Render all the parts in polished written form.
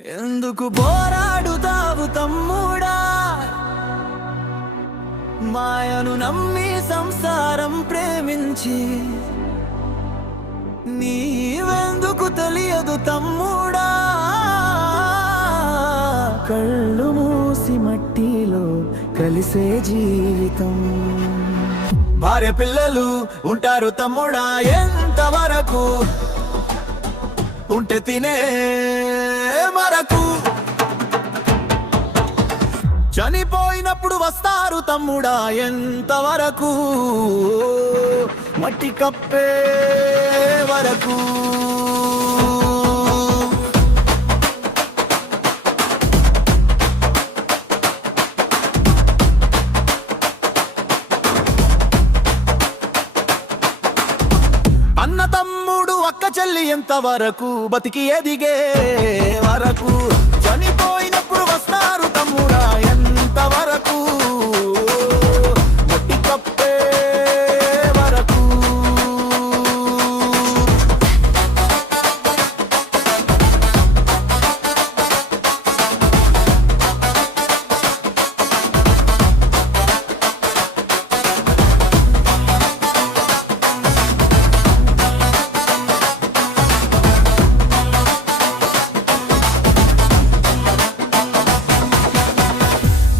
ఎందుకు పోరాడుతావు తమ్ముడా, మాయను నమ్మి సంసారం ప్రేమించి? నీవెందుకు తెలియదు తమ్ముడా, కళ్ళు మూసి మట్టిలో కలిసే జీవితం. భార్య పిల్లలు ఉంటారు తమ్ముడా, ఎంతవరకు ఉంటే తినే మరకు. చనిపోయినప్పుడు వస్తారు తమ్ముడా, ఎంతవరకు మట్టి కప్పే వరకు. అన్న తమ్ముడు అక్క చెల్లి ఎంతవరకు బతికి ఎదిగే వరకు. చనిపోయినప్పుడు వస్తారు తమ్ముడా, ఎంతవరకు మట్టి కప్పే వరకు.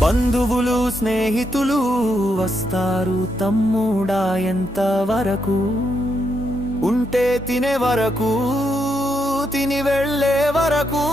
బంధువులు స్నేహితులు వస్తారు తమ్ముడా, ఎంతవరకు ఉంటే తినే వరకు, తిని వెళ్ళే వరకు.